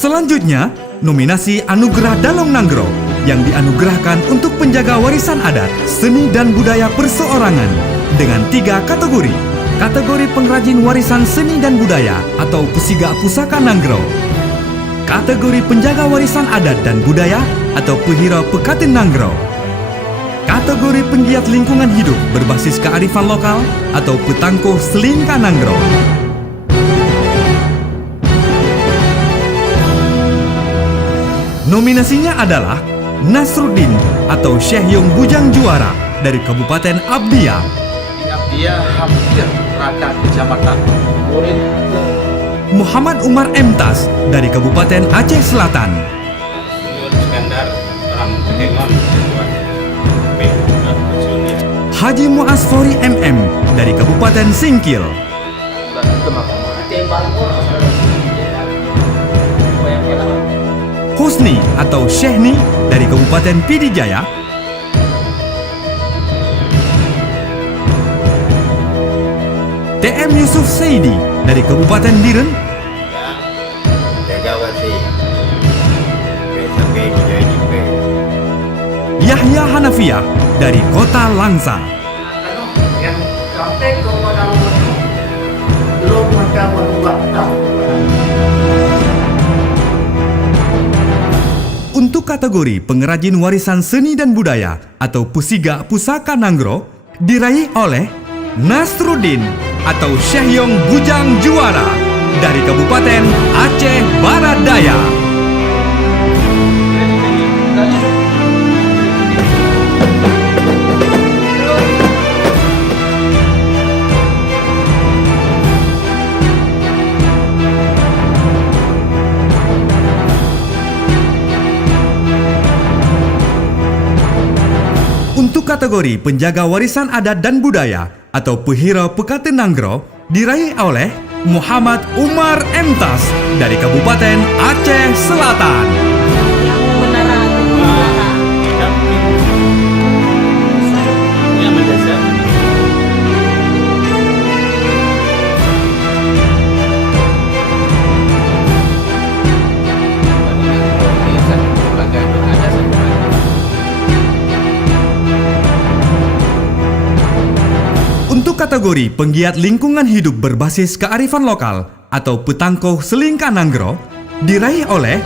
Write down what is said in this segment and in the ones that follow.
Selanjutnya, nominasi Anugerah Dalong Nanggro yang dianugerahkan untuk penjaga warisan adat, seni dan budaya perseorangan dengan 3 kategori. Kategori pengrajin warisan seni dan budaya atau Pesiga Pusaka Nanggro. Kategori penjaga warisan adat dan budaya atau Pehira Pekaten Nanggro. Kategori penggiat lingkungan hidup berbasis kearifan lokal atau Petangkuh Selingka Nanggro. Nominasinya adalah Nasruddin atau Syekh Yong Bujang Juara dari Kabupaten Abdia. Di Abdia hampir rata kecamatan. Murid Muhammad Umar Emtas dari Kabupaten Aceh Selatan. Iskandar orang Pekengon. Haji Muaz Fori MM dari Kabupaten Singkil. Husni atau Syehni dari Kabupaten Pidijaya. TM Yusuf Saidi dari Kabupaten Biren. Yahya Hanafiah dari Kota Langsa. yang sampai ke orang belum macam membuat tahu. Untuk kategori pengrajin warisan seni dan budaya atau Pesiga Pusaka Nanggro diraih oleh Nasruddin atau Syekh Yong Bujang Juara dari Kabupaten Aceh Barat Daya. Untuk kategori penjaga warisan adat dan budaya atau Pehira Pekaten Nanggro diraih oleh Muhammad Umar Emtas dari Kabupaten Aceh Selatan. Untuk kategori penggiat lingkungan hidup berbasis kearifan lokal atau Petangkuh Selingka Nanggro diraih oleh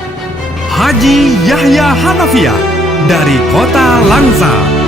Haji Yahya Hanafiah dari Kota Langsa.